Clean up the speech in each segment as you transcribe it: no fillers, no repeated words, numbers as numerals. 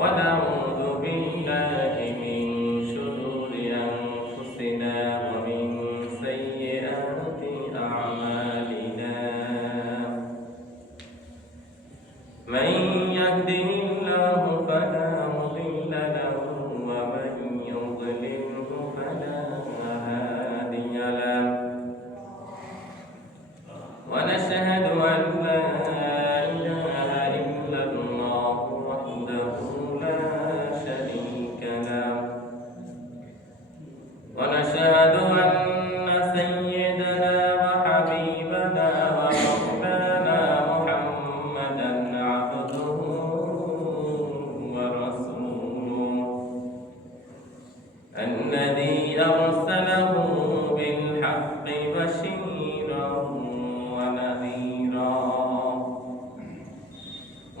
ونعوذ بالله من شرور أنفسنا ومن سيئات أعمالنا من يهده الله فلا مضل له ومن يضلله فلا هادي له ونشهد أن لا إله إلا الله وحده لا شريك له ونشهد أن سيدنا وحبيبنا ومولانا محمدا عبده ورسوله الذي أرسله بالحق بشيرا ونذيرا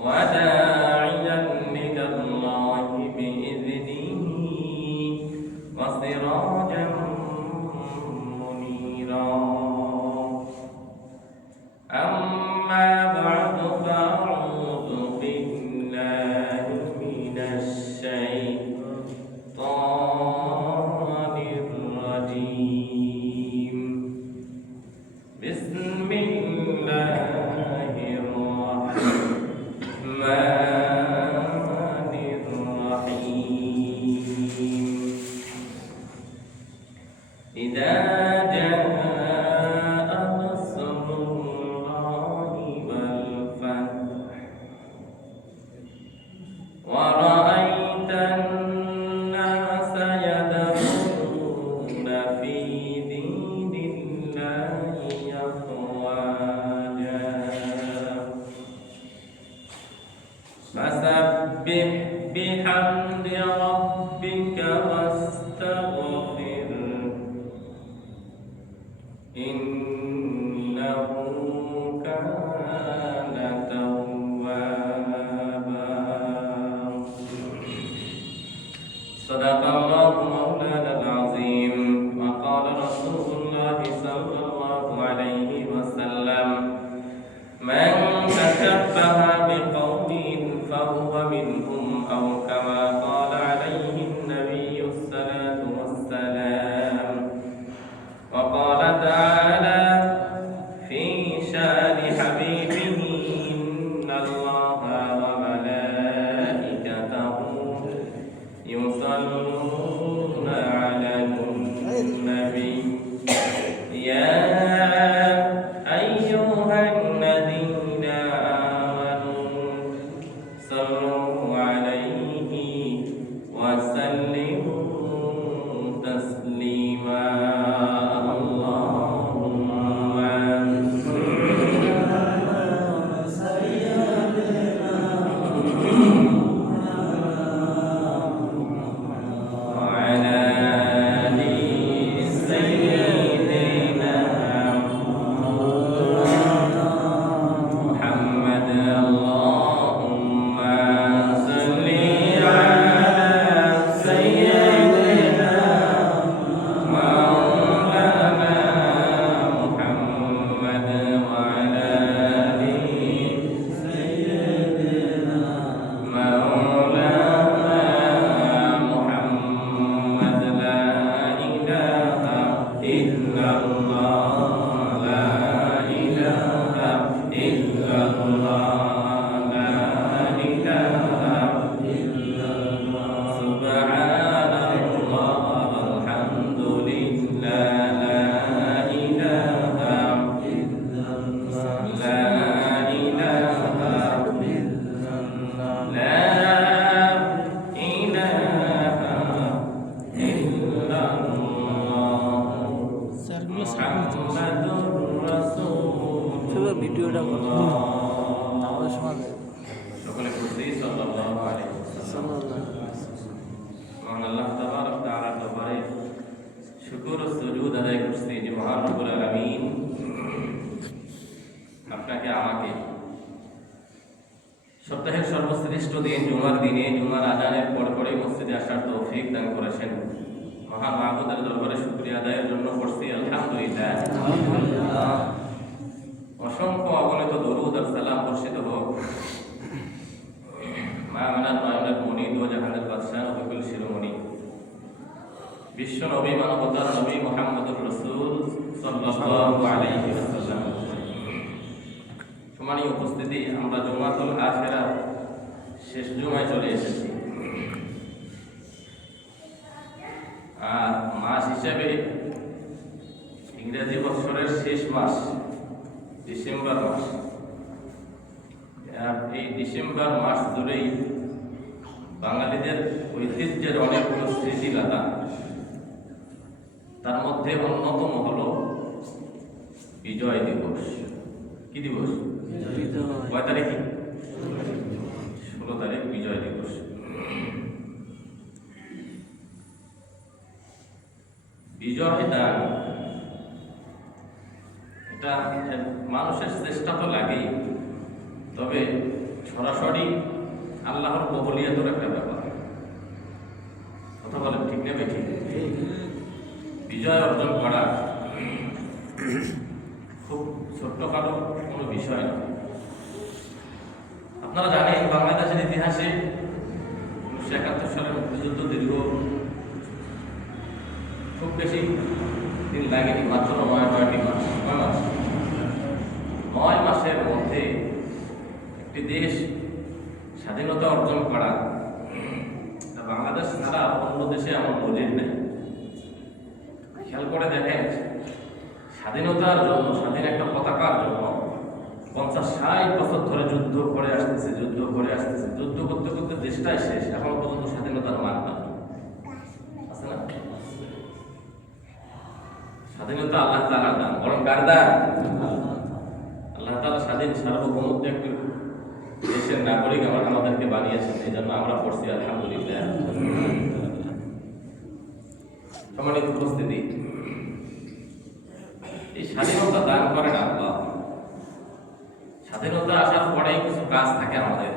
وداعيا إلى الله بإذنه وسراجا منيرا أما بعد فأعوذ بالله من الشيطان الرجيم بسم الله الرحمن الرحيم إذا جاء نصر الله والفتح ورأيت الناس يدخلون في دين الله أفواجا فسبح بحمد ربك واستغفره إنه كان توابا صدق الله مولانا العظيم وقال رسول الله صلى الله عليه وسلم من تشبه بقوم فهو منهم أو كما قال عليه النبي الصلاة والسلام وقال تعالى في شان حبيبه إن الله وملائكته يصلون على النبي يا أيها الذين آمنوا صلوا عليه وسلموا تسليما اللهم وعلى آل سيدنا محمد اللهم صل على سيدنا مولانا محمد وعلى آل سيدنا مولانا محمد لا إله إلا الله لا إله إلا الله لا إله إلا الله سبحان الله والحمد لله لا إله إلا الله لا إله إلا الله لا إله إلا الله محمد رسول ভিডিওটা الله আমাদের সমাজে সকলে খুশি সাল্লাল্লাহু আলাইহি ওয়াসাল্লাম মহান আল্লাহ তাবারক ওয়া তাআলা দরবারে শুকর ও সুজুদ আদায় করছি যে মহান রব্বুল আলামিন আপনাকে আমাকে সপ্তাহের সর্বশ্রেষ্ঠ দিন জুমার দিনে জুমার আজানের পরে মসজিদে আসার তৌফিক দান করেছেন। মহান মাহবুদের দরবারে শুকরিয়া আদায়ের জন্য করছি আলহামদুলিল্লাহ। অসংখ্য অগণিত দরুদ আর সালাম বর্ষিত হোক মা আমিনার নয়নের মনির বিশ্ব নবী মানবতার নবী মুহাম্মদুর রাসূল সাল্লাল্লাহু আলাইহি ওয়াসাল্লাম। সম্মানীয় উপস্থিতি, আমরা জুমাতুল আখিরা শেষ জুমায় চলে এসেছি। আর মাস হিসাবে ইংরেজি বছরের শেষ মাস ডিসেম্বর মাস। আর এই ডিসেম্বর মাস জুড়েই বাঙালিদের ঐতিহ্যের অনেকগুলো স্মৃতিগাথা। তার মধ্যে অন্যতম হল বিজয় দিবস। কি দিবস? কয় তারিখে? 16 তারিখ বিজয় দিবস। বিজয় দান, এটা মানুষের চেষ্টা তো লাগেই, তবে সরাসরি আল্লাহর কবুলিয়তের একটা ব্যাপার। কথা বলেন ঠিক নেবে? ঠিক। বিজয় অর্জন করা খুব ছোট্টখাটো কোনো বিষয় না। আপনারা জানেন বাংলাদেশের ইতিহাসে 1971 সালের মুক্তিযুদ্ধ দীর্ঘ খুব বেশি দিন লাগেনি, মাত্র 9 মাস। 9 মাসের মধ্যে একটি দেশ স্বাধীনতা অর্জন করা বাংলাদেশ ছাড়া অন্য দেশে এমন নজির নেই। খেয়াল করে দেখেন, স্বাধীনতার জন্য, স্বাধীন একটা পতাকার জন্য 50-60 বছর ধরে যুদ্ধ করে আসতেছে। যুদ্ধ করতে করতে দেশটাই শেষ, এখন পর্যন্ত স্বাধীনতার মান না। আছে না? স্বাধীনতা আল্লাহ তাআলার দান, বরং কার দান? আল্লাহ তাআলা স্বাধীন সার্বভৌমত্ব একটি দেশের নাগরিক আমাদেরকে বানিয়েছেন। এই জন্য আমরা পড়ছি আলহামদুলিল্লাহ। সম্মানিত উপস্থিতি, এই স্বাধীনতা দান করেন আল্লাহ। স্বাধীনতা আসার পরেই কিছু কাজ থাকে আমাদের,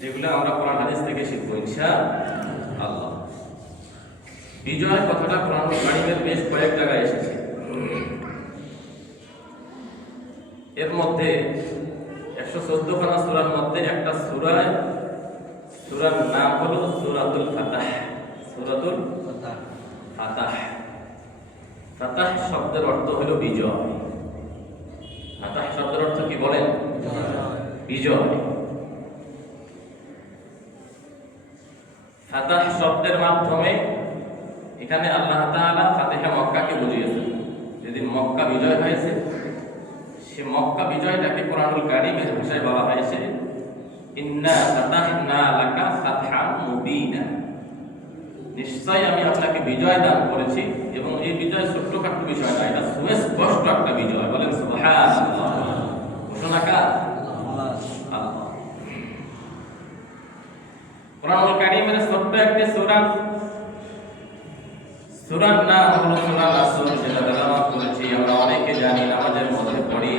যেগুলো আমরা কোরআন হাদিস থেকে শিখবো ইনশাআল্লাহ। বিজয় কথাটা কোরআন কারীমের বেশ কয়েক জায়গায় এসেছে। এর মধ্যে 114 খানা সূরার মধ্যে একটা সূরার নাম হলো সূরাতুল ফাতাহ। সূরাতুল ফাতাহ। ফাতাহ শব্দের অর্থ হলো বিজয়। ফাতাহ শব্দের অর্থ কি বলেন? বিজয়। ফাতাহ শব্দের মাধ্যমে এখানে আল্লাহ তাআলা ফাতিহা মক্কাকে বুঝিয়েছেন। যেদিন মক্কা বিজয় হয়েছে, সে মক্কা বিজয়টাকে কোরআনুল কারীমের ভাষায় বলা হয়েছে ইন্না ফাতাহনা লাকা ফাতহান মুবিনা। নিশ্চয় আমি আপনাকে বিজয় দান করেছি, এবং এই বিজয় ছোট্টখাটো বিষয় না, এটা সুস্পষ্ট একটা বিজয়। বলেন সুবহানাল্লাহ। ঘোষণা কার? আল্লাহ। কোরআনুল কারীমের ছোট্ট একটি সূরার নাম হলো সূরা নাসর, যেটা তেলাওয়াত করেছি আমরা অনেকে জানি, নামাজের মধ্যে পড়ি।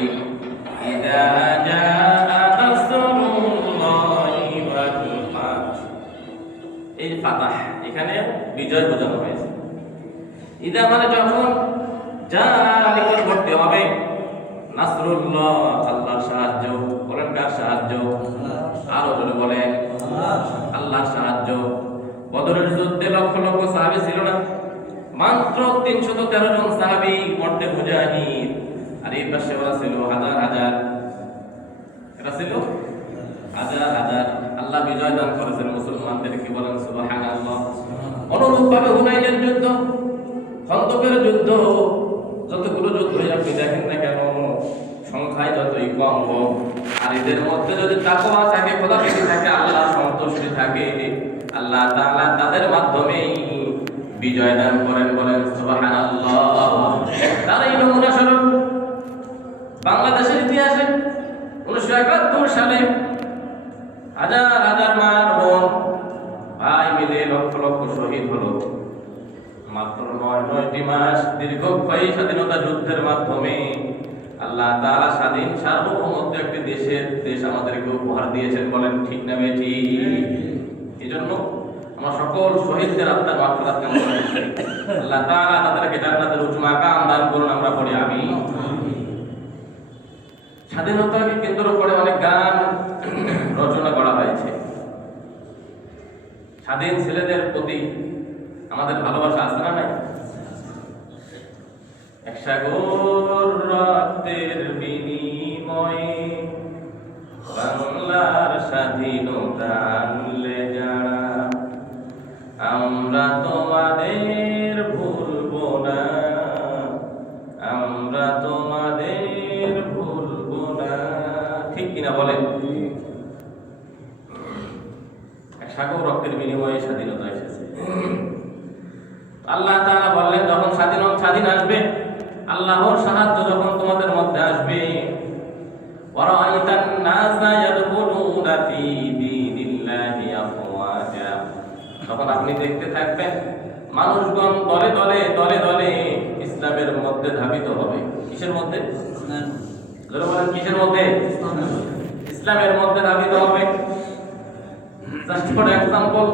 ইযা জাআ নাসরুল্লাহি ওয়াল ফাতহ। এই ফাতাহ, এখানে বিজয় বোঝানো হয়েছে। ইদা মানে যখন, যা নিকটবর্তী হবে, নাসরুল্লাহ আল্লাহর সাহায্য। বলেন কার সাহায্য? আরো জোরে বলেন আল্লাহর সাহায্য। বদরের যুদ্ধে লক্ষ লক্ষ সাহাবী ছিল না, মাত্র 313 জন সাহাবী মর্দে মুজাহিদ। আর এই পাশে ওরা ছিল হাজার হাজার। এরা ছিল হাজার হাজার। আল্লাহ বিজয় দান করেছেন মুসলমানদেরকে। বলেন সুবহানাল্লাহ। অনুরূপভাবে হুনাইনের যুদ্ধ, খন্দকের যুদ্ধ, যতগুলো যুদ্ধ আপনি দেখেন না কেন, সংখ্যায় যতই কম হোক, আর এদের মধ্যে যদি তাকওয়া থাকে, খোদাভীতি থাকে, আল্লাহ সন্তুষ্টি থাকে, আল্লাহ তাআলা তাদের মাধ্যমেই বিজয় দান করেন। বলেন সুবহানাল্লাহ। তারই নমুনা স্বরূপ বাংলাদেশের ইতিহাসে 1971 সালে হাজার হাজার মার বোন ভাই মিলে লক্ষ লক্ষ শহীদ হলো। মাত্র 9টি মাস দীর্ঘক্ষয়ী স্বাধীনতা যুদ্ধের মাধ্যমে আল্লাহ তাআলা স্বাধীন সার্বভৌমত্ব একটি দেশ আমাদেরকে উপহার দিয়েছেন। বলেন ঠিক না বেঠিক? এই জন্য আমরা সকল শহীদদের আত্মার মাগফিরাত কামনা করি। আল্লাহ তাআলা তাদেরকে জান্নাতের উচ্চ মাকাম দান করুন। আমরা পড়ি আমিন। স্বাধীনতাকে কেন্দ্র করে অনেক গান রচনা করা হয়েছে। স্বাধীন ছেলেদের প্রতি আমাদের ভালোবাসা আছে না নাই? এক সাগর রক্তের বিনিময়ে বাংলার স্বাধীনতা আনলে যারা, আমরা তোমাদের ভুলবো না, আমরা তোমাদের ভুলবো না। ঠিক কিনা বলেন? এক সাগর রক্তের বিনিময়ে স্বাধীনতা এসেছে। আল্লাহ তাআলা বললেন, যখন স্বাধীন আসবে, আল্লাহর সাহায্য যখন তোমাদের মধ্যে আসবে, ওয়ারাআইতান নাসা ইয়াদখুলুনা ফী দীনিল্লাহি আফওয়াজা, তখন আপনি দেখতে থাকবেন মানুষগণ দলে দলে দলে দলে ইসলামের মধ্যে ধাবিত হবে। কিসের মধ্যে? যারা বলেন কিসের মধ্যে? ইসলামের মধ্যে ধাবিত হবে। জাস্ট ফর এক্সাম্পল,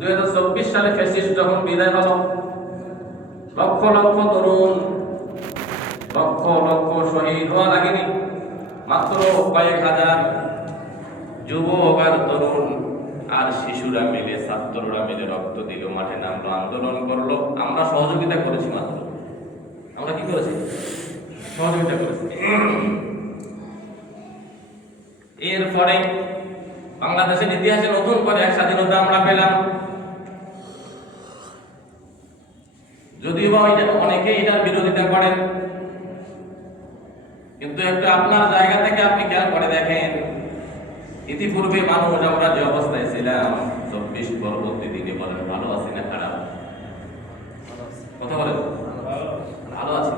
2024 সালে ফ্যাসিস্ট যখন বিদায় হলো, লক্ষ লক্ষ তরুণ, লক্ষ লক্ষ শহীদ হওয়া লাগেনি, মাত্র কয়েক হাজার যুবক আর তরুণ আর শিশুরা মিলে, ছাত্ররা মিলে রক্ত দিল, মাঠে নামলো, আন্দোলন করলো। আমরা সহযোগিতা করেছি মাত্র। আমরা কি করেছি? সহযোগিতা করেছি। এরপরে বাংলাদেশের ইতিহাসে নতুন করে এক স্বাধীনতা আমরা পেলাম। যদিও বা অনেকে এটার বিরোধিতা করেন, কিন্তু একটু আপনার জায়গা থেকে আপনি খেয়াল করে দেখেন, ইতিপূর্বে মানুষ আমরা যে অবস্থায় ছিলাম, 24 পরবর্তী দিনে বলেন ভালো আছি না খারাপ? কথা বলেন, ভালো আছি।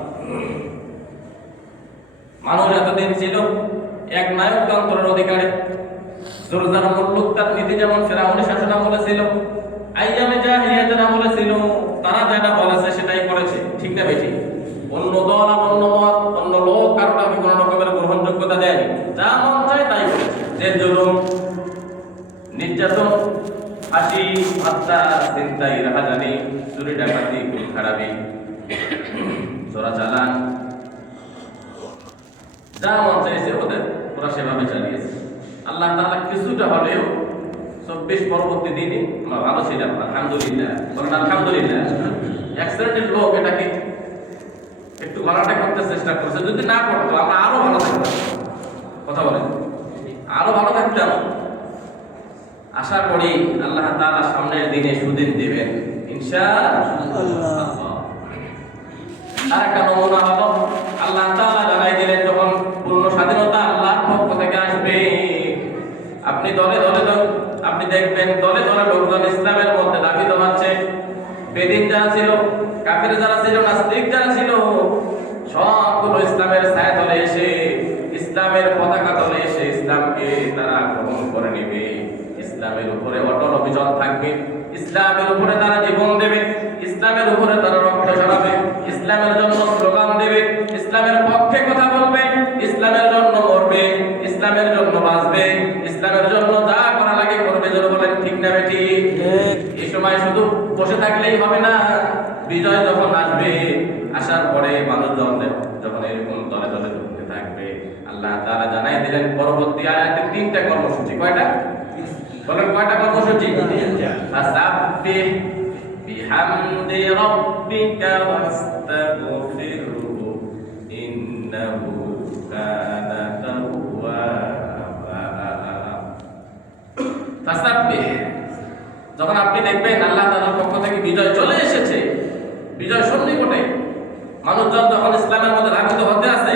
মানুষ এতদিন ছিল এক নায়কতন্ত্রের অধিকারে। জোরজার মুল্লুক তার নীতি যেমন ফেরাউনের শাসন আমলে ছিল, আইয়ামে জাহিলিয়াতের আমলে ছিল, তারা যেটা বলেছে সেটাই করেছে। ঠিক না বেঠিক? অন্য দল আর অন্য মত, অন্য লোক কারোটাকে কোনো রকমের গ্রহণযোগ্যতা দেয়নি, যা মন চায় তাই করেছে। জেল জুলুম, নির্যাতন, ফাঁসি, হত্যা, ছিনতাই, রাহাজানি, চুরি ডাকাতি, খুন খারাপি, চোরাচালান, যা মন চাইছে ওরা সেভাবে চালিয়েছে। আল্লাহ তাআলা কিছুটা হলেও 24 পরবর্তী দিনে আমরা ভালো ছিলাম, আলহামদুলিল্লাহ। বলেন আলহামদুলিল্লাহ। অ্যাক্সিডেন্টের লোক এটাকে একটু গলাটা করতে চেষ্টা করছে, যদি না করতো আমরা আরো ভালো থাকতাম। কথা বলেন, আরো ভালো থাকতাম। আশা করি আল্লাহ তাআলা সামনের দিনে সুদিন দিবেন ইনশাআল্লাহ। আর একটা নমুনা হলো, আল্লাহ তাআলা জানাই দিলেন যখন পূর্ণ স্বাধীনতা আল্লাহর পক্ষ থেকে আসবে, আপনি দলে দলে আপনি দেখবেন দলে দলে লোকজন ইসলামের মধ্যে দাবিত হচ্ছে। বেদিন যারা ছিল, কাফের যারা ছিল, নাস্তিক যারা ছিল, সবগুলো ইসলামের ছায়া তলে এসে, ইসলামের পতাকা তলে এসে ইসলামকে তারা গ্রহণ করে নেবে। ইসলামের উপরে অটল অবিচল থাকবে, ইসলামের উপরে তারা জীবন দেবে, ইসলামের উপরে তারা রক্ত ঝরাবে, ইসলামের জন্য স্লোগান দেবে, ইসলামের পক্ষে কথা বলবে, ইসলামের জন্য মরবে, ইসলামের জন্য বাঁচবে, ইসলামের জন্য যা করা লাগে করবে। যেন বলেন ঠিক না বেঠিক? এই সময় শুধু বসে থাকলেই হবে না, বিজয় যখন আসবে, আসার পরে মানুষজন যখন এরকম দলে দলে ঢুকতে থাকবে, আল্লাহ তাআলা জানাই দিলেন পরবর্তী আয়াতে 3টা কর্মসূচি। কয়টা? বলেন কয়টা কর্মসূচি? ফাসাব্বিহ বিহামদি রাব্বিকা ওয়াস্তাগফিরহু ইন্নাহু কানা তাওয়াবা। ফাসাব্বিহ, যখন আপনি দেখবেন আল্লাহ তাআলার পক্ষ থেকে বিজয় চলে এসেছে, বিজয় সন্নিকটে, মানুষজন যখন ইসলামের মধ্যে ধাবিত হতে আছে,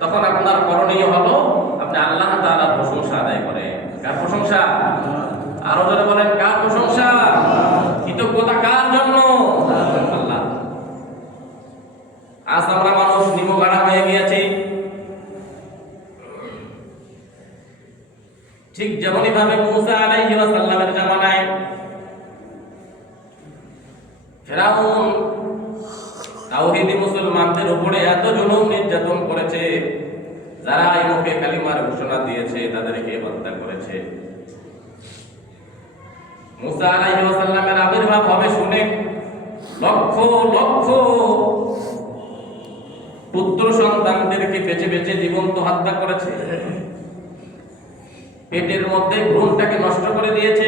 তখন আপনার করণীয় হলো আপনি আল্লাহ তাআলার প্রশংসা আদায় করেন। কার প্রশংসা? আরো জোরে বলেন, কার প্রশংসা? কৃতজ্ঞতা কার জন্য? আল্লাহ। আজ আমরা মানুষ নিমগাড়া হয়ে গিয়েছি। ঠিক যেমনই ভাবে মুসা আলাইহিস সালামের জামানায় ফেরাউন তাওহীদি মুসলমানদের উপরে এত জুলুম নির্যাতন করেছে, যারা এই মুখে কালিমার ঘোষণা দিয়েছে তাদেরকে হত্যা করেছে। মুসা আলাইহিস সালামের আবির্ভাব হবে শুনে লক্ষ লক্ষ পুত্র সন্তানদেরকে বেঁচে বেঁচে জীবন্ত হত্যা করেছে, পেটের মধ্যে ভ্রূণটাকে নষ্ট করে দিয়েছে।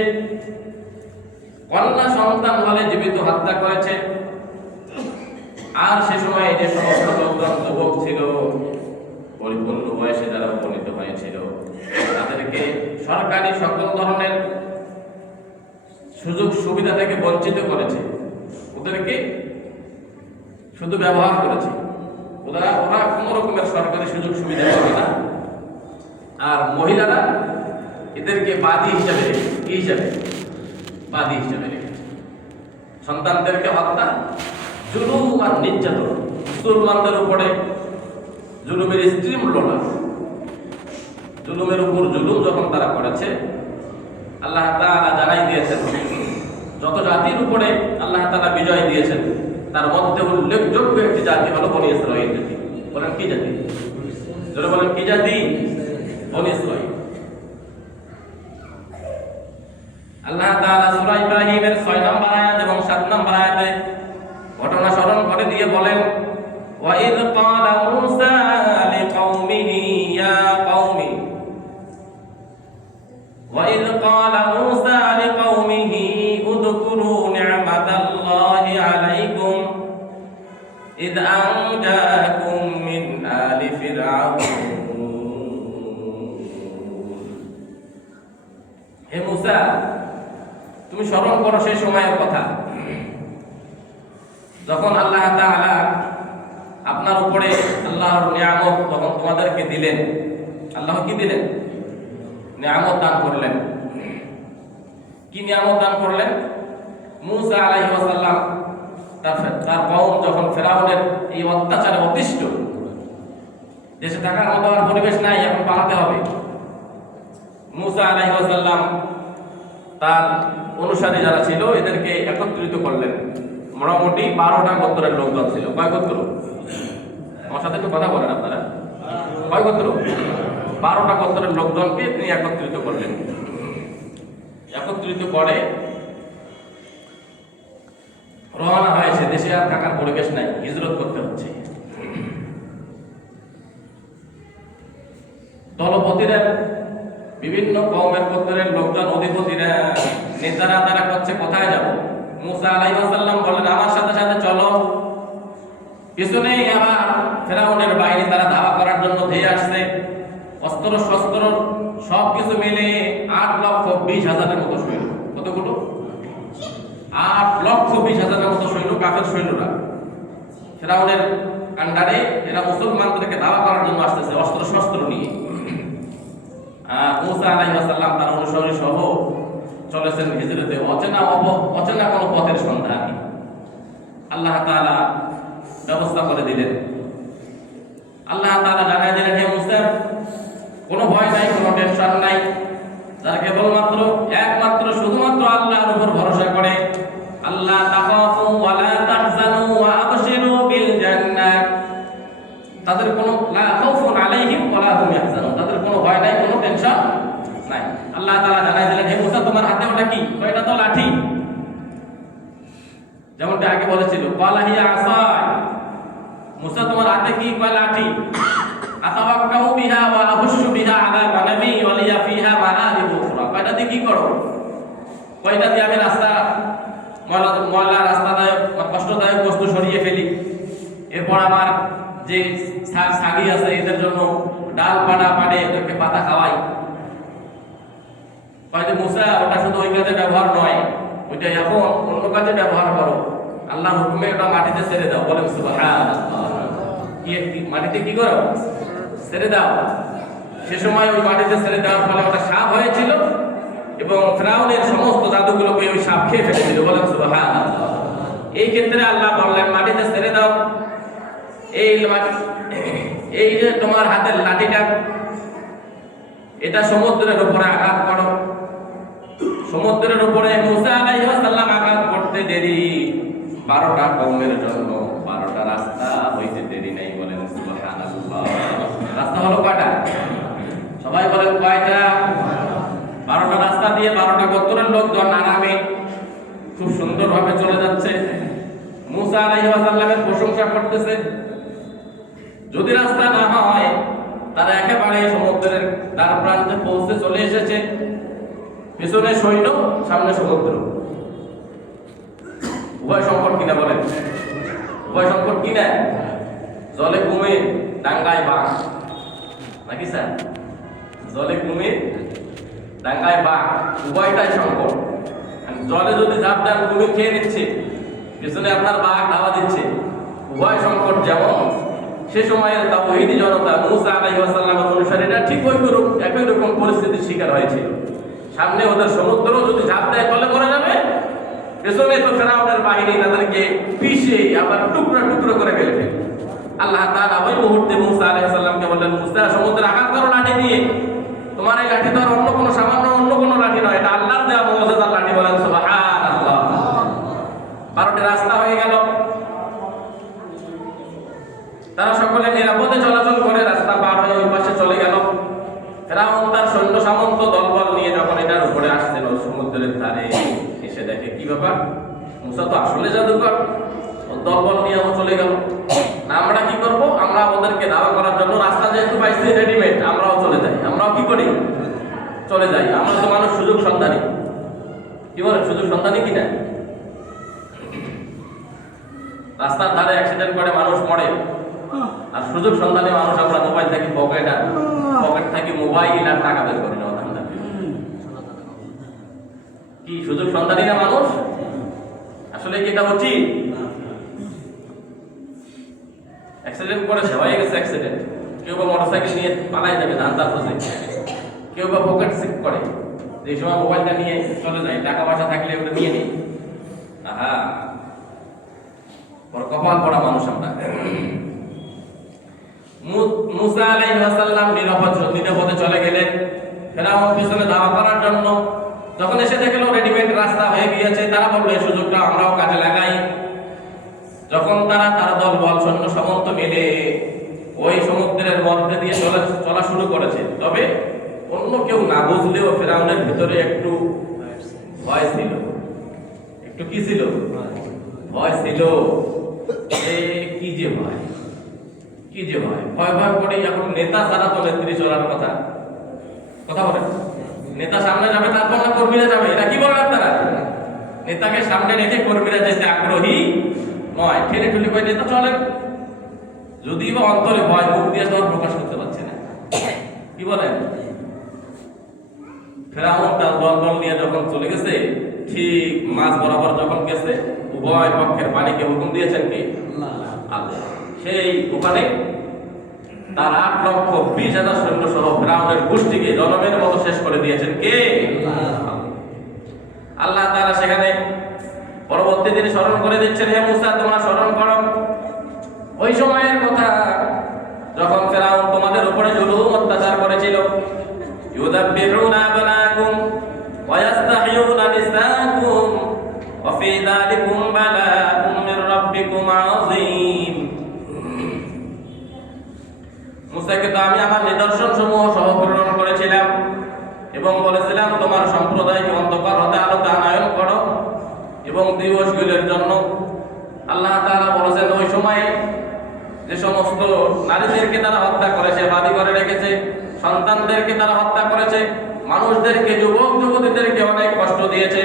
কন্যা সন্তান হলে জীবিত হত্যা করেছে। আর সে সময় যে সমস্ত লোকজন যুবক ছিল, পরিপূর্ণ বয়সে যারা উপনীত হয়েছিল, তাদেরকে সরকারি সকল ধরনের সুযোগ সুবিধা থেকে বঞ্চিত করেছে, ওদেরকে শুধু ব্যবহার করেছে। ওরা কোনো রকমের সরকারি সুযোগ সুবিধা পাবে না। আর মহিলারা এদেরকে বাদী হিসাবে রেখেছে। সন্তানদেরকে হত্যা, জুলুম আর নির্যাতন, মুসলমানদের উপরে জুলুমের স্ট্রিম লোলা, জুলুমের উপর জুলুম যখন তারা করেছে, আল্লাহ তাআলা জানাই দিয়েছেন যত জাতির উপরে আল্লাহ তাআলা বিজয় দিয়েছেন তার মধ্যে উল্লেখযোগ্য একটি জাতি হলো বনী ইসরাঈল জাতি। বলেন কি জাতি? যারা বলেন কি জাতি? বনী ইসরাঈল। আল্লাহ তাআলা সূরা ইব্রাহিমের 6 নম্বর আয়াত এবং 7 নম্বর আয়াতে ঘটনা স্মরণ করে দিয়ে বলেন, ওয়া ইয ক্বালা মূসা লিকাওমিহি ইয়া কওমি ওয়া ইয ক্বালা মূসা লিকাওমিহি উযকুরু নি'মাতাল্লাহি আলাইকুম ইয আনজাকুম মিন আলি ফিরআউন। হে মূসা, তুমি স্মরণ করো সেই সময়ের কথা যখন আল্লাহ তাআলা আপনার উপরে আল্লাহর নিয়ামত তখন তোমাদেরকে দিলেন। আল্লাহ কি দিলেন? নিয়ামত দান করলেন। কি নিয়ামত দান করলেন? মূসা আলাইহিস সালাম তার কওম যখন ফেরাউনের এই অত্যাচারে অতিষ্ঠ, দেশে থাকার মতো আর পরিবেশ নাই, এখন পালাতে হবে, মূসা আলাইহিস সালাম তার অনুসারী যারা ছিল এদেরকে একত্রিত করলেন। মোটামুটি 12টা গোত্রের লোকজন ছিল। কয় গোত্র? আমার সাথে একটু কথা বলেন আপনারা। কয় গোত্র? 12টা গোত্রের লোকজনকে তিনি একত্রিত করলেন। একত্রিত করে রওনা হয়েছে, দেশে আর থাকার পরিবেশ নাই, হিজরত করতে হচ্ছে। দলপতিরা, বিভিন্ন কওমের গোত্রের লোকজন, অধিপতিরা, নেতারা তারা করছে কোথায় যাব? মূসা আলাইহিস সালাম বললেন আমার সাথে সাথে চলো। পিছনেই আবার ফেরাউনের বাহিনী তারা ধাওয়া করার জন্য ধেয়ে আসছে। অস্ত্র শস্ত্র সবকিছু মিলে 8,20,000-এর মতো সৈন্য। কতগুলো? 8,20,000-এর মতো সৈন্য, কাফের সৈন্যরা ফেরাউনের আন্ডারে। এরা মুসলমানদেরকে ধাওয়া করার জন্য আসতেছে অস্ত্র শস্ত্র নিয়ে। মূসা আলাইহিস সালাম তার অনুসারী সহ চলেছেন হিজরতে, অচেনা কোনো পথের সন্ধানে। আল্লাহ তাআলা ব্যবস্থা করে দিলেন। আল্লাহ তাআলা জানাই দিলেন, হে মূসা, কোনো ভয় নাই, কোনো টেনশন নাই। যারা কেবলমাত্র একমাত্র শুধুমাত্র আল্লাহর উপর ভরসা করে, আল্লাহ তাখাফু ওয়া লা তাহজানু ওয়া আবশিরু বিল জান্নাহ, তাদের কোনো লা খাউফুন আলাইহিম ওয়া লা হুম ইয়াহজানুন, তাদের কোনো ভয় নাই, কোনো টেনশন নাই। আল্লাহ তাআলা জানাই দিলেন, হে মূসা, তোমার হাতে ওটা কি? এটা তো লাঠি। যেমনটা আগে বলেছিল, ক্বালা হিয়া আসায়, মূসা তোমার হাতে কি? কয় লাঠি। আতাওয়াক্কাউ বিহা ওয়া আবুশু বিহা আলা গানামি ওয়া লিয়া ফিহা মাআরিব উখরা। কয়টা দিয়ে কি করো? কয়টা দিয়ে আমি রাস্তা ময়লা রাস্তাদায়ক কষ্টদায়ক বস্তু সরিয়ে ফেলি। এরপর আমার যে ছাগি আছে এদের জন্য ডাল পাড়া পাড়ে এদেরকে পাতা খাওয়াই। কয়টা মূসা ওটা শুধু ওই কাজে ব্যবহার নয়, ওইটা এখন অন্য কাজে ব্যবহার করো। আল্লাহর হুকুমে ওটা মাটিতে ছেড়ে দাও। বলেন সুবহানাল্লাহ। কি মাটিতে কি করো? ছেড়ে দাও। সে সময় ওই মাটিতে ছেড়ে দেওয়ার ফলে ওটা সাপ হয়েছিল এবং ফিরআউনের সমস্ত জাদুগুলোকে ওই সাপ খেয়ে ফেলেছিল। বলেন সুবহানাল্লাহ। এই ক্ষেত্রে আল্লাহ বললেন মাটিতে ছেড়ে দাও। এই যে তোমার হাতের লাঠিটা, এটা সমুদ্রের উপরে আঘাত করো। সমুদ্রের উপরে মূসা আলাইহিস সালাম আঘাত করতে দেরি 12টা কওমের জন্য 12টা রাস্তা হইতে দেরি নাই। বলেন সুবহানাল্লাহ। রাস্তা হলো কয়টা? সবাই বলেন কয়টা? 12টা রাস্তা দিয়ে 12টা গোত্রের লোকজন আরামে খুব সুন্দরভাবে চলে যাচ্ছে। মূসা আলাইহিস সালামের প্রশংসা করতেছে। যদি রাস্তা না হয় তারা একেবারে সমুদ্রের দ্বার প্রান্তে পৌঁছে চলে এসেছে। পিছনে সৈন্য, সামনে সমুদ্র। উভয় সংকট কিনা বলেন? উভয় সংকট কিনা? জলে কুমির, ডাঙ্গায় বাঘ, নাকি স্যার? জলে কুমির, ডাঙ্গায় বাঘ, উভয়টাই সংকট। জলে যদি ঝাঁপ দেন, কুমির খেয়ে নিচ্ছে, পিছনে আপনার বাঘ ধাওয়া দিচ্ছে, উভয় সংকট। যেমন সে সময়ের তাওহীদি জনতা মুসা আলাইহিস সালামের অনুসারীরা ঠিক একই রকম পরিস্থিতির শিকার হয়েছিল। সামনে ওদের সমুদ্র যদি ঝাঁপ দেয় তলে পড়ে যাবে, পেছনে তো ফেরাউনের বাহিনী তাদেরকে পিষে আবার টুকরো টুকরো করে ফেলবে। আল্লাহ তাআলা ওই মুহূর্তে মুসা আলাইহিস সালামকে বললেন, মুসা সমুদ্রে আঘাত করো লাঠি দিয়ে। তোমার এই লাঠি তো আর অন্য কোনো সামান্য অন্য কোনো লাঠি নয়, এটা আল্লাহর দেওয়া মুআজিজার লাঠি। বলেন সুবহানাল্লাহ। 12টি রাস্তা হয়ে গেল, তারা সকলে নিরাপদে চলাচল করে রাস্তা পার হয়ে ওই পাশে চলে গেল। ফেরাউন তার সৈন্য সামন্ত দলবল নিয়ে যখন এটার উপরে আসছিল সমুদ্রের ধারে, এসে দেখে কি ব্যাপার, মুসা তো আসলে জাদুকর, দলবল নিয়ে চলে গেল। না আমরা কি করব, আমরা ওদেরকে দাওয়া করার জন্য রাস্তা যেহেতু পাইছি রেডিমেড, আমরাও চলে যাই। আমরাও কি করি, চলে যাই। আমরা তো মানুষ সুযোগ সন্ধানী, কি বলেন, সুযোগ সন্ধানী কিনা? রাস্তার ধারে অ্যাক্সিডেন্ট করে মানুষ মরে, আর সুযোগ সন্ধানে মানুষ আমরা মোবাইল থাকি পকেট থাকি মোবাইল আর টাকা বের করি না। কি সুযোগ সন্ধানী না মানুষ? আসলে কি এটা উচিত? অ্যাক্সিডেন্ট করেছে, হয়ে গেছে অ্যাক্সিডেন্ট, কেউ বা মোটরসাইকেল নিয়ে পালাই যাবে ধান্দার খোঁজে, কেউ বা পকেট চেক করে, এই সময় মোবাইলটা নিয়ে চলে যায়, টাকা পয়সা থাকলে ওটা নিয়ে নিই। আহা, বড় কপাল পড়া মানুষ আমরা। মুসা আলাইহিস সালাম নিরাপদে চলে গেলেন ফেরাউন পিছনে দাওয়া করার জন্য। যখন এসে দেখলো রেডিমেড রাস্তা হয়ে গিয়েছে, তারা বলল এই সুযোগটা আমরাও কাজে লাগাই। যখন তারা তার দলবল সৈন্য সামন্ত মিলে ওই সমুদ্রের মধ্যে দিয়ে চলা শুরু করেছে, তবে অন্য কেউ না বুঝলেও ফেরাউনের ভিতরে একটু ভয় ছিল। একটু কি ছিল? ভয় ছিল। কি যে ভয়, কি যে ভয়, ভয় ভয় করে। এখন নেতা ছাড়া তো নেত্রী চলার কথা বলেন। নেতা সামনে যাবে, তারপর না কর্মীরা যাবে, এটা কি বলেন আপনারা? নেতাকে সামনে রেখে কর্মীরা যেতে আগ্রহী নয়, ঠেলে ঠুলে করে নেতা চলেন। যদি বা অন্তরে ভয়, মুখ দিয়ে তো প্রকাশ করতে পারছে না, কি বলেন? ফেরাউন তার দলবল নিয়ে যখন চলে গেছে, ঠিক মাঝ বরাবর যখন গেছে, উভয় পক্ষের পানিকে হুকুম দিয়েছেন কি? আল্লাহ। সেই ওখানে তার 8,20,000 সৈন্য সহ ফেরাউনের গোষ্ঠীকে জনমের মতো শেষ করে দিয়েছেন কে? আল্লাহ তাআলা সেখানে পরবর্তী দিনে স্মরণ করে দিচ্ছেন, হে মুসা তোমরা স্মরণ করো ওই সময়ের কথা যখন ফেরাউন তোমাদের উপরে জুলুম অত্যাচার করেছিল। ইউদাব্বিরুনা আবনাকুম ওয়া ইস্তাহয়ুনা নিসাকুম ওয়া ফি যালিকুম বালাউম মির রাব্বিকুম আযীম। মুসাকে তো আমি আমার নিদর্শন সমূহ সহ প্রেরণ করেছিলাম এবং বলেছিলাম তোমার সম্প্রদায়কে অন্ধকার হতে আলোতে আনয়ন করো এবং দিবসগুলোর জন্য। আল্লাহ তাআলা বলেছেন ওই সময়ে যে সমস্ত নারীদেরকে তারা হত্যা করেছে, বাদী করে রেখেছে, সন্তানদেরকে তারা হত্যা করেছে, মানুষদেরকে, যুবক যুবতীদেরকে অনেক কষ্ট দিয়েছে,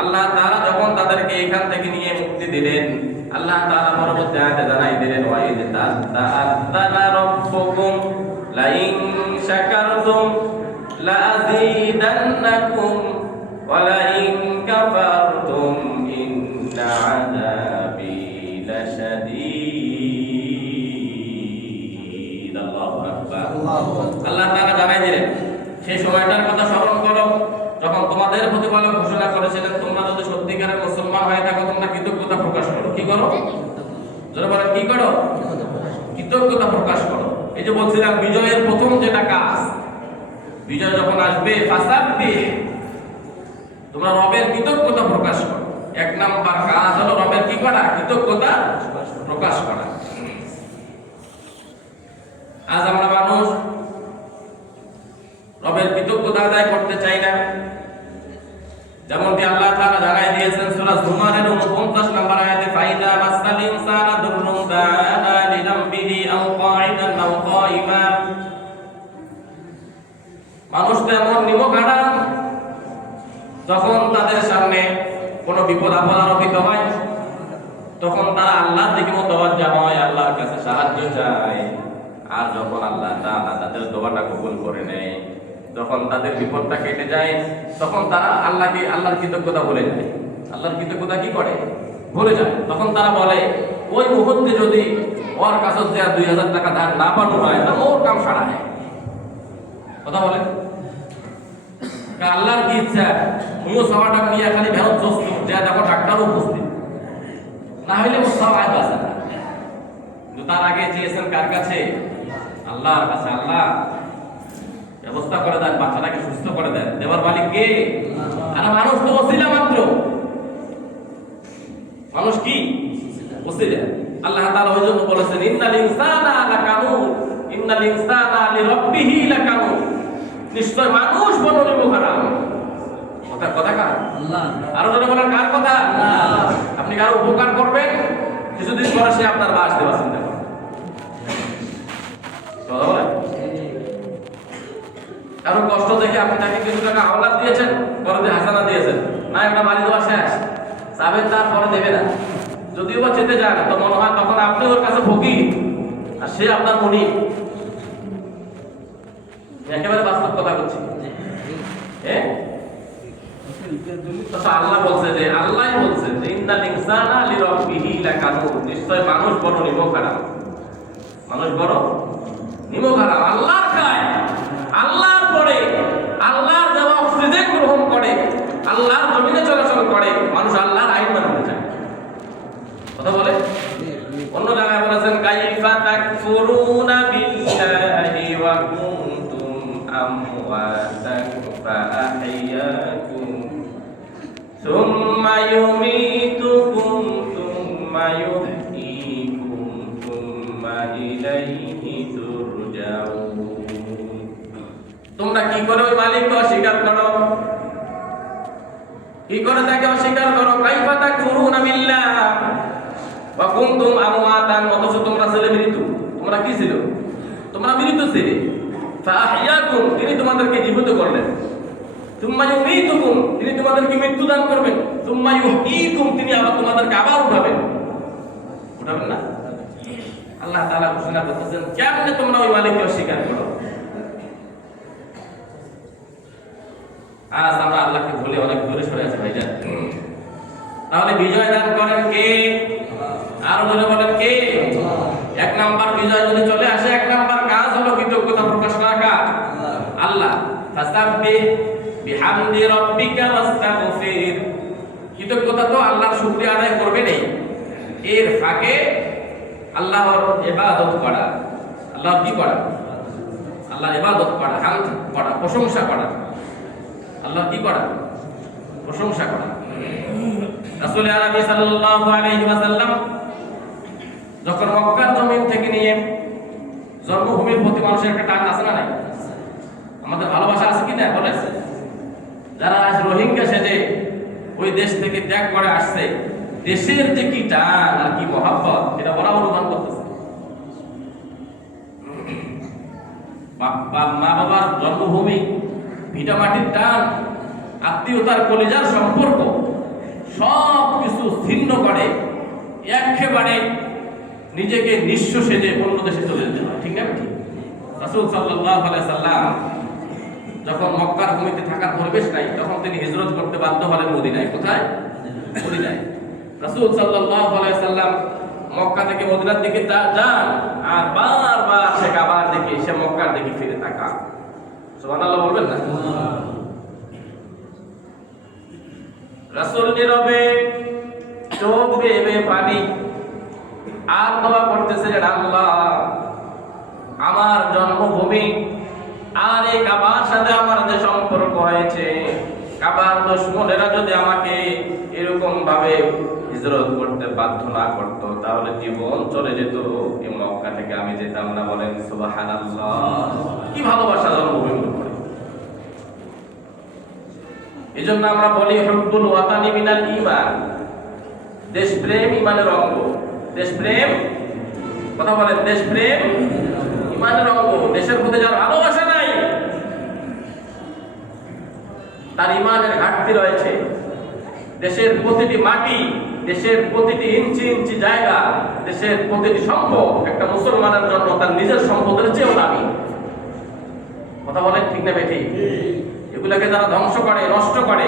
আল্লাহ তাআলা যখন তাদেরকে এখান থেকে নিয়ে মুক্তি দিলেন, আল্লাহ তাআলা পরবর্তী আয়াতে জানাই দিলেন, ওয়াইদ তাআযানা রাব্বুকুম লাইন শাকারতুম লাযীদান্নাকুম ওয়া লাইন কাফারতুম ইন্না আযাবি লাশাদীদ। আল্লাহু আকবার। আল্লাহ তাআলা জানাই দিলেন সেই সময়টার কথা স্মরণ করো যখন তোমাদের প্রতিপালক ঘোষণা করেছিলেন তোমরা যদি সত্যিকারের মুসলমান হয়ে থাকো তোমরা কৃতজ্ঞতা প্রকাশ করো। কি করো? যারা বলেন কি করো? কৃতজ্ঞতা প্রকাশ করো। এই যে বলছিলাম বিজয়ের প্রথম যেটা কাজ, বিজয় যখন আসবে ফাসাব্বিহ, তোমরা রবের কৃতজ্ঞতা প্রকাশ করো। 1 নাম্বার কাজ হলো রবের কি করা? কৃতজ্ঞতা প্রকাশ করা। আজ আমরা মানুষ রবের কৃতজ্ঞতা আদায় করতে চাই না। যেমনটি আল্লাহ তাআলা জানাই দিয়েছেন সূরা জুমারের 49 নম্বর আয়াতে, ফাইদা মাসাল ইনসানা দুররুন দাআনা লিযামবিহি আও কাঈদান আও কাইমা। মানুষ তো এমন নিমখাড়া, যখন তাদের সামনে কোনো বিপদ আপদ আরোপিত হয়, তখন তারা আল্লাহর দিকে মুতাওয়াজ্জা হয়, আল্লাহর কাছে সাহায্য চায়। আর যখন আল্লাহ তাআলা তাদের দোয়াটা কবুল করে নেয়, যখন তাদের বিপদটা কেটে যায়, তখন তারা আল্লাহর কৃতজ্ঞতা ভুলে যায়। আল্লাহর কৃতজ্ঞতা কি করে? ভুলে যায়। তখন তারা বলে, ওই মুহূর্তে যদি ওর কাছে যে 2000 টাকা ধার না পানো হয়, তাহলে ওর কাম সারা হয়। কথা বলে আল্লাহর কি ইচ্ছা, তুমিও 100 টাকা নিয়ে খালি ভেরত চস্ত যা দেখো ডাক্তারও উপস্থিত না হইলে ও সব আয় বাঁচে না। কিন্তু তার আগে চেয়েছেন কার কাছে? আল্লাহর কাছে। আল্লাহ ব্যবস্থা করে দেন, বাচ্চাটাকে সুস্থ করে দেন। দেবার মালিক কে? আর মানুষ তো ওসিলা মাত্র। মানুষ কি? ওসিলা। আল্লাহ তাআলা ওই জন্য বলেছেন, ইন্নাল ইনসানা লাকানুন, ইন্নাল ইনসানা লিরাব্বিহি লাকানুন। নিশ্চয় মানুষ বড় নিমুখারাম। কথা কার? আল্লাহ। আরো জনে বলেন কার কথা? আল্লাহ। আপনি কারো উপকার করবেন, কিছুদিন পরে সে আপনার বাস দেওয়া চিন্তা করে। কথা বলেন কারো কষ্ট দেখে আপনি তাকে কিছু টাকা আওলাদ দিয়েছেন, পরে দিয়ে হাসানা দিয়েছেন, না একটা বাড়ি দেওয়া শেষ, চাবেন তারপরে দেবে না। যদিও বা চেতে যান, তো মনে হয় তখন আপনি ওর কাছে ফকির আর সে আপনার মনিব। একেবারে বাস্তব কথা বলছি। আল্লাহ বলছে যে, আল্লাহ বলছে যে ইন্নাল ইনসানা লিরাব্বিহি লাকানুন, নিশ্চয় মানুষ বড় নিমুখারাম। মানুষ বড় নিমুখারাম। আল্লাহর কায়, আল্লাহর পরে আল্লাহর দেওয়া অক্সিজেন গ্রহণ করে, আল্লাহর জমিনে চলাচল করে, মানুষ আল্লাহর আইন মানতে চায়। কথা বলে অন্য জায়গায় বলেছেন, কাইফা তাকফুরুনা বিল্লাহি ওয়া কুনতুম আমওয়াতান ফাআহইয়াকুম সুম্মা ইউমীতুকুম সুম্মা ইউহয়ীকুম সুম্মা ইলাইহি তুরজাউন। তোমরা কি করে ওই মালিককে অস্বীকার করো? কি করে তাকে অস্বীকার করো? কাইফা তাকফুরুনা বিল্লাহ ওয়া কুনতুম আমওয়াতান, অথচ তোমরা ছিলে মৃত। তোমরা কি ছিল? তোমরা মৃত ছিলে। ফাআহইয়াকুম, তিনি তোমাদেরকে জীবিত করলেন। সুম্মা ইউমীতুকুম, তিনি তোমাদেরকে মৃত্যু দান করবেন। সুম্মা ইউহয়ীকুম, তিনি আবার তোমাদেরকে আবার উঠাবেন। উঠাবেন না? আল্লাহ তাআলা ঘোষণা করতেছেন, কেমনে তোমরা ওই মালিককে অস্বীকার করো? আজ আমরা আল্লাহকে ভুলে অনেক দূরে সরে আছি ভাইজান। তাহলে বিজয় দান করেন কে? আরো ধরে বলেন কে? এক নাম্বার বিজয় যদি চলে আসে, এক নাম্বার কাজ হলো কৃতজ্ঞতা প্রকাশ করা। আল্লাহ। ফাসাব্বিহ বিহামদি রাব্বিকা ওয়াস্তাগফির। কৃতজ্ঞতা তো আল্লাহর শুকরিয়া আদায় করবেনই, এর ফাঁকে আল্লাহর ইবাদত করা। আল্লাহর কি করা? আল্লাহর ইবাদত করা, হামদ করা, প্রশংসা করা। আল্লাহর কি করা? প্রশংসা করা। রাসূল আরবি সাল্লাল্লাহু আলাইহি ওয়াসাল্লাম যখন মক্কার জমিন থেকে নিয়ে জন্মভূমির প্রতি মানুষের একটা টান আছে না নাই? আমাদের ভালোবাসা আছে কি না? বলে যারা আজ রোহিঙ্গা সেজে ওই দেশ থেকে ত্যাগ করে আসছে, দেশের যে কি টান আর কি মহাব্বত, এটা ওরা অনুমান করতেছে। মা বাবার জন্মভূমি, ভিটা মাটির টান, আত্মীয়তার কলিজার সম্পর্ক সব কিছু ছিন্ন করে একেবারে নিজেকে নিঃস্ব সেজে অন্য দেশে চলে যেতে হয়। ঠিক না? ঠিক। রাসূল সাল্লাল্লাহু আলাইহি সাল্লাম যখন মক্কার ভূমিতে থাকার পরিবেশ নাই, তখন তিনি হিজরত করতে বাধ্য হলেন মদিনায়। কোথায়? মদিনায়। রাসূল সাল্লাল্লাহু আলাইহি সাল্লাম মক্কা থেকে মদিনার দিকে যান, আর বারবার সে কাবার দিকে, সে মক্কার দিকে ফিরে তাকান। সুবহানাল্লাহ বলবেন না? রাসূল নীরবে চোখ বেয়ে পানি আর দোয়া করতেছিলেন, আল্লাহ আমার জন্মভূমি আর এই কাবার সাথে আমার যে সম্পর্ক হয়েছে, কাবার দুশমনেরা যদি আমাকে এরকম ভাবে হিজরত করতে বাধ্য না করত, তাহলে জীবন চলে যেত, এই মক্কা থেকে আমি যেতাম না। বলেন সুবহানাল্লাহ। কি ভালোবাসা জন্মভূমির উপরে। এজন্য আমরা বলি হুব্বুল ওয়াতানি মিনাল ঈমান, দেশপ্রেম ঈমানের অঙ্গ। দেশপ্রেম, কথা বলেন, দেশপ্রেম ঈমানের অঙ্গ। দেশের প্রতি যার ভালোবাসা নাই, তার ঈমানের ঘাটতি রয়েছে। দেশের প্রতিটি মাটি দেশের প্রতিটি ইঞ্চি ইঞ্চি জায়গা, দেশের প্রতিটি সম্পদ একটা মুসলমানের জন্য তার নিজের সম্পদের চেয়েও দামি। কথা বলেন ঠিক না বেঠিক? এগুলাকে যারা ধ্বংস করে, নষ্ট করে,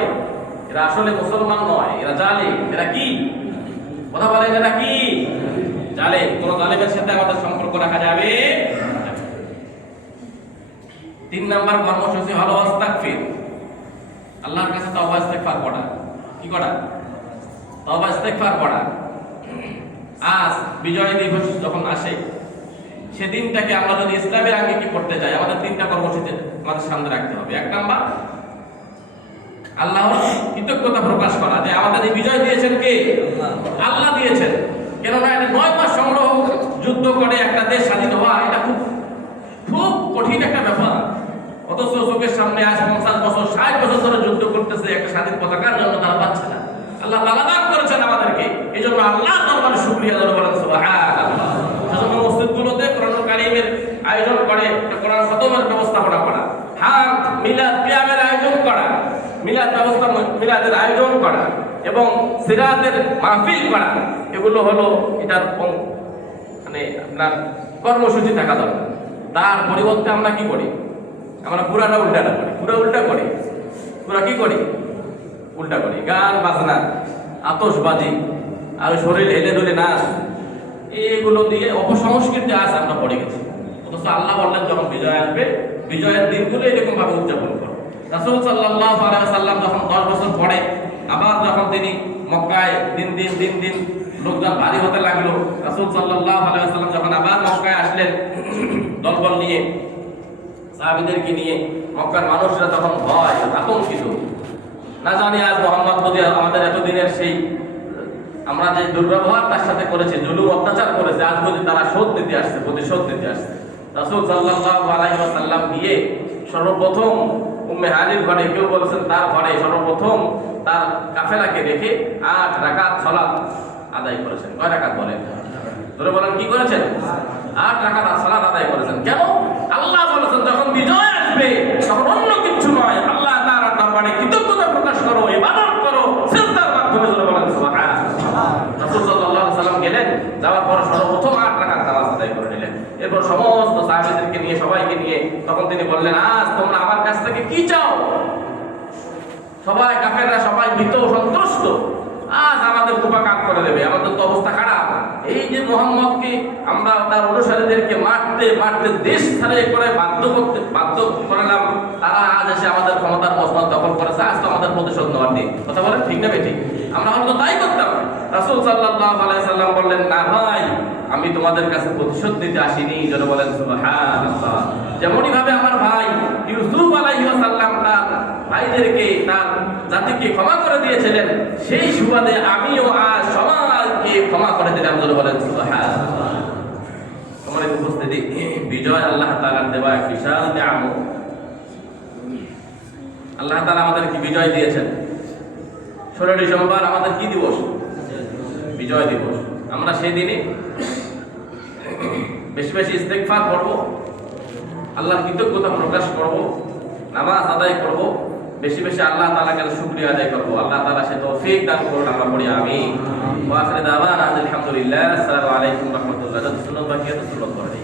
এরা আসলে মুসলমান নয়, এরা জালিম। এরা কি? কথা বলেন, এরা কি? জালিম। কোন জালিমের সাথে আমাদের সম্পর্ক রাখা যাবে? 3 নাম্বার কর্মসূচি হলো আস্তাগফির, আল্লাহর কাছে তওবা ইস্তেগফার করা। কি করা? তওবা ইস্তেগফার করা। আজ বিজয় দিবস যখন আসে, সেদিনটাকে আমরা যদি ইসলামের আগে কি করতে চাই, আমাদের 3টা কর্মসূচি আমাদের সামনে রাখতে হবে। 1 নাম্বার আল্লাহর কৃতজ্ঞতা প্রকাশ করা, যে আমাদের এই বিজয় দিয়েছেন কে? আল্লাহ দিয়েছেন। কেননা এটা 9 মাস সংগ্রহ যুদ্ধ করে একটা দেশ স্বাধীন হওয়া, এটা খুব খুব কঠিন একটা ব্যাপার। অথচ চোখের সামনে আজ 50 বছর 60 বছর ধরে যুদ্ধ করতেছে একটা স্বাধীন পতাকার জন্য, তারা পাচ্ছে না। আল্লাহ তাআলা দান করেছেন আমাদেরকে, এই জন্য আল্লাহর দরবারে শুকরিয়া আদায় করেন সুবহানাল্লাহ। সেজন্য মসজিদগুলোতে কোরআনুল কারীমের আয়োজন করে, কোরআন খতমের ব্যবস্থাপনা করা, হাত মিলাদ কিয়ামের আয়োজন করা, মিলাদের আয়োজন করা এবং সিরাতের মাহফিল করা, এগুলো হলো এটার মানে আপনার কর্মসূচি থাকা দরকার। তার পরিবর্তে আমরা কি করি? আমরা পুরাটা উল্টাটা করি, পুরা উল্টা করি, পুরা কি করি? উল্টা করি। গান বাজনা, আতশবাজি আর শরীর হেলে দুলে নাচ, এগুলো দিয়ে অপসংস্কৃতি আজ আমরা পড়ে গেছি। অথচ আল্লাহ বললেন যখন বিজয় আসবে, বিজয়ের দিনগুলো এরকম ভাবে উদযাপন করো। রাসূল সাল্লাল্লাহু আলাইহি ওয়াসাল্লাম যখন 10 বছর পরে আবার যখন তিনি মক্কায় দিন দিন লোকজন ভারী হতে লাগলো, রাসূল সাল্লাল্লাহু আলাইহি ওয়াসাল্লাম যখন আবার মক্কায় আসলেন দলবল নিয়ে, সাহাবীদেরকে নিয়ে, মক্কার মানুষরা তখন ভয় আতঙ্কিত, না জানি আজ মুহাম্মদ যদি আমাদের এতদিনের সেই আমরা যে দুর্ব্যবহার তার সাথে করেছি, জুলুম অত্যাচার করেছে, আজ যদি তারা শোধ নিতে আসছে, প্রতিশোধ নিতে আসছে। রাসূল সাল্লাল্লাহু আলাইহি ওয়াসাল্লাম গিয়ে সর্বপ্রথম উম্মে হানির ঘরে, কেউ বলেছেন তার ঘরে, সর্বপ্রথম তার কাফেলাকে রেখে 8 রাকাত সালাত আদায় করেছেন। কয় রাকাত বলেন? ধরে বলেন কি করেছেন? 8 রাকাত সালাত আদায় করেছেন। কেন? আল্লাহ বলেছেন যখন বিজয় আসবে তখন অন্য কিছু নয়, আল্লাহ তাআলার দরবারে কৃতজ্ঞতা প্রকাশ করো, ইবাদত করো, সিজদার মাধ্যমে। ধরে বলেন সুবহানাল্লাহ। রাসূল সাল্লাল্লাহু আলাইহি ওয়াসাল্লাম গেলেন, যাওয়ার পর সর্বপ্রথম 8 রাকাত নামাজ আদায় করে নিলেন। এরপর সমস্ত সাহাবীদেরকে নিয়ে, সবাইকে নিয়ে তখন তিনি বললেন, আজ তোমরা আমার কাছ থেকে কি চাও? সবাই কাফেররা সবাই ভীত সন্ত্রস্ত, আজ আমাদের কুপাকাত করে দেবে, আমাদের তো অবস্থা খারাপ। এই যে মুহাম্মদকে আমরা তার অনুসারীদেরকে মারতে মারতে দেশ ছাড়িয়ে করে বাধ্য করলাম, তারা আজ এসে আমাদের ক্ষমতার মসনদ দখল করেছে, আজ তো আমাদের প্রতিশোধ নেওয়ার দিন। কথা বলেন ঠিক না বেঠিক? আমরা হয়তো তাই করতাম। রাসূল সাল্লাল্লাহু আলাইহি সাল্লাম বললেন, না ভাই, আমি তোমাদের কাছে প্রতিশোধ নিতে আসিনি। যেন বলেন সুবহানাল্লাহ। যেমনই ভাবে আমার ভাই ইউসুফ আলাইহিস সালাম তার ভাইদেরকে, তার জাতিকে ক্ষমা করে দিয়েছিলেন, সেই সুবাদে আমিও আজ সমাজকে ক্ষমা করে দিলাম। যেন বলেন সুবহানাল্লাহ। তোমার উপস্থিতি, বিজয় আল্লাহ তাআলার দেওয়া এক বিশাল নিয়ামত। আল্লাহ তাআলা আমাদেরকে বিজয় দিয়েছেন। 16 ডিসেম্বর আমাদের কি দিবস? বিজয় দিবস। আমরা সেই দিনে বেশি বেশি ইস্তেগফার করব, আল্লাহর কৃতজ্ঞতা প্রকাশ করব, নামাজ আদায় করব, বেশি বেশি আল্লাহ তাআলার কাছে শুকরিয়া আদায় করব। আল্লাহ তাআলা সে তৌফিক দান করুন। আমরা পড়ি আমিন। ওয়া আখিরু দাওয়ানা আলহামদুলিল্লাহ। আসসালামু আলাইকুম ওয়া রাহমাতুল্লাহ। সুন্নাত বাকিয়াত সুন্নাত পড়ে।